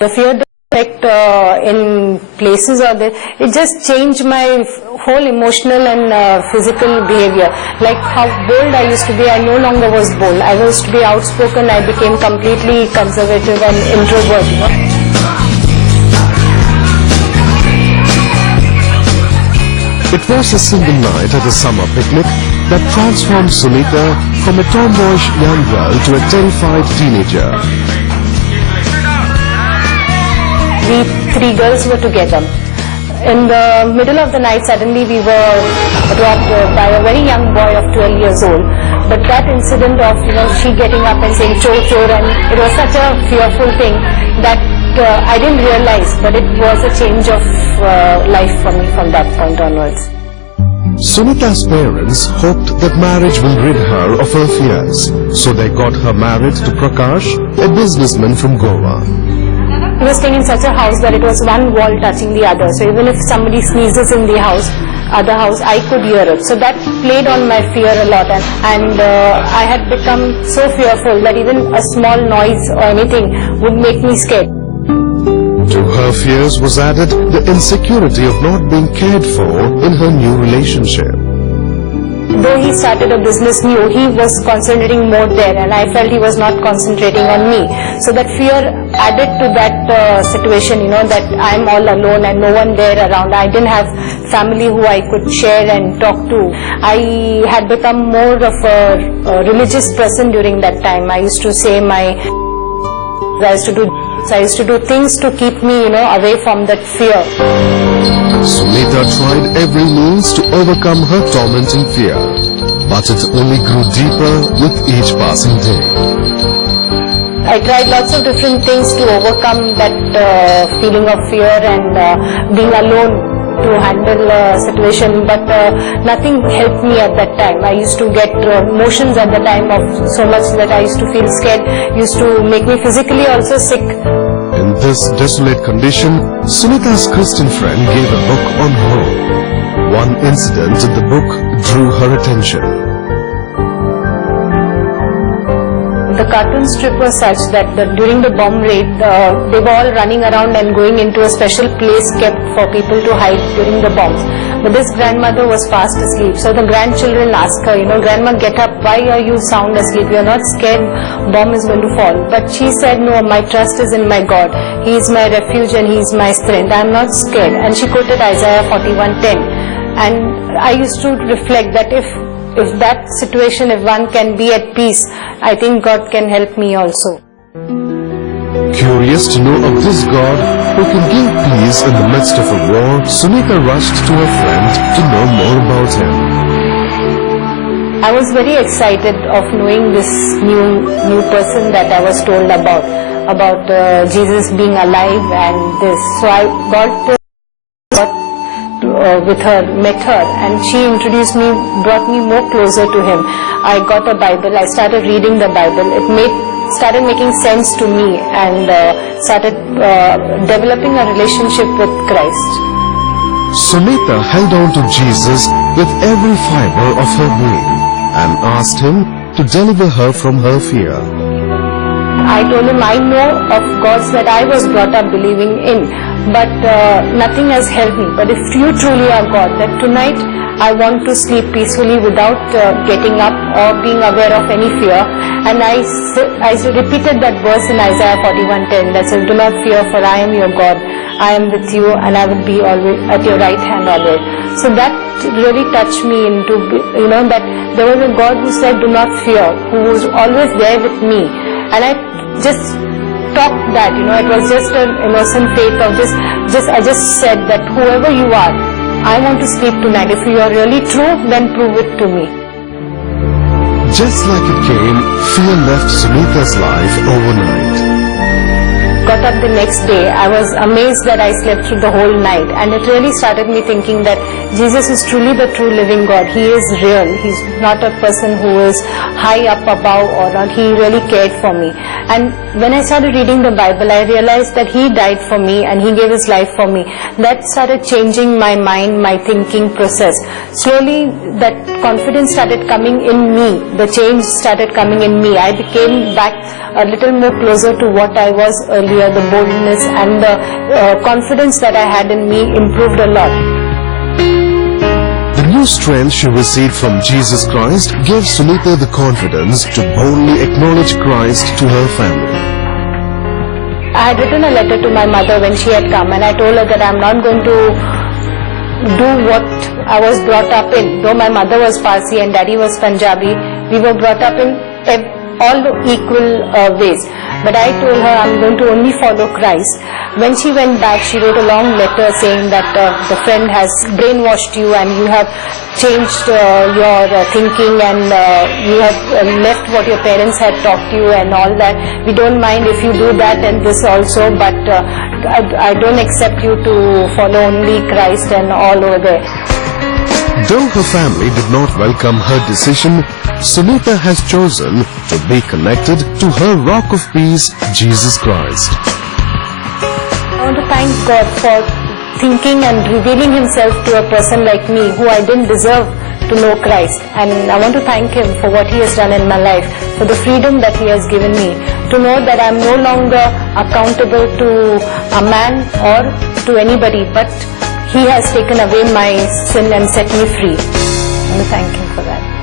The fear effect in places or there, it just changed my whole emotional and physical behavior. Like how bold I used to be, I no longer was bold. I used to be outspoken, I became completely conservative and introvert. It was a single night at a summer picnic that transformed Sunita from a tomboyish young girl to a terrified teenager. We three girls were together. In the middle of the night, suddenly we were robbed by a very young boy of 12 years old. But that incident of, she getting up and saying chor chor, and it was such a fearful thing that I didn't realize, but it was a change of life for me from that point onwards. Sunita's parents hoped that marriage will rid her of her fears, so they got her married to Prakash, a businessman from Goa. We were staying in such a house that it was one wall touching the other. So even if somebody sneezes in the other house, I could hear it. So that played on my fear a lot, and I had become so fearful that even a small noise or anything would make me scared. To her fears was added the insecurity of not being cared for in her new relationship. Though he started a business new, he was concentrating more there, and I felt he was not concentrating on me. So that fear added to that situation, that I'm all alone and no one there around. I didn't have family who I could share and talk to. I had become more of a religious person during that time. I used to say I used to do things to keep me, away from that fear. Sunita tried every means to overcome her tormenting fear, but it only grew deeper with each passing day. I tried lots of different things to overcome that feeling of fear and being alone to handle a situation, but nothing helped me at that time. I used to get motions at the time of so much that I used to feel scared, used to make me physically also sick. In this desolate condition, Sunita's Christian friend gave a book on hope. One incident in the book drew her attention. The cartoon strip was such that during the bomb raid, they were all running around and going into a special place kept for people to hide during the bombs. But this grandmother was fast asleep. So the grandchildren asked her, Grandma, get up. Why are you sound asleep? You're not scared bomb is going to fall. But she said, no, my trust is in my God. He is my refuge and He is my strength. I'm not scared. And she quoted Isaiah 41:10. And I used to reflect that if that situation, if one can be at peace, I think God can help me also. Curious to know of this God who can give peace in the midst of a war, Sunita rushed to her friend to know more about him. I was very excited of knowing this new person that I was told about Jesus being alive and this. So I got with her, met her, and she introduced me, brought me more closer to Him. I got a Bible, I started reading the Bible. It started making sense to me and started developing a relationship with Christ. Sunita held on to Jesus with every fiber of her being and asked Him to deliver her from her fear. I told Him I know of gods that I was brought up believing in, but nothing has helped me. But if you truly are God, that tonight I want to sleep peacefully without getting up or being aware of any fear. And I repeated that verse in Isaiah 41:10 that says, do not fear, for I am your God. I am with you and I will be always at your right hand always. So that really touched me into, that there was a God who said, do not fear, who was always there with me. And I just stopped that, it was just an innocent faith of I just said that whoever you are, I want to sleep tonight. If you are really true, then prove it to me. Just like it came, fear left Sunita's life overnight. Got up the next day, I was amazed that I slept through the whole night, and it really started me thinking that Jesus is truly the true living God. He is real. He's not a person who is high up above or not. He really cared for me. And when I started reading the Bible, I realized that He died for me and He gave His life for me. That started changing my mind, my thinking process. Slowly that confidence started coming in me. The change started coming in me. I became back a little more closer to what I was earlier. The boldness and the confidence that I had in me improved a lot. The new strength she received from Jesus Christ gave Sunita the confidence to boldly acknowledge Christ to her family. I had written a letter to my mother when she had come, and I told her that I'm not going to do what I was brought up in. Though my mother was Parsi and daddy was Punjabi, we were brought up in all equal ways. But I told her I'm going to only follow Christ. When she went back, she wrote a long letter saying that the friend has brainwashed you and you have changed your thinking and you have left what your parents had taught you and all that. We don't mind if you do that and this also, but I don't accept you to follow only Christ and all over there. Though her family did not welcome her decision, Sunita has chosen to be connected to her rock of peace, Jesus Christ. I want to thank God for thinking and revealing Himself to a person like me who I didn't deserve to know Christ. And I want to thank Him for what He has done in my life, for the freedom that He has given me, to know that I'm no longer accountable to a man or to anybody, but He has taken away my sin and set me free. I want to thank Him for that.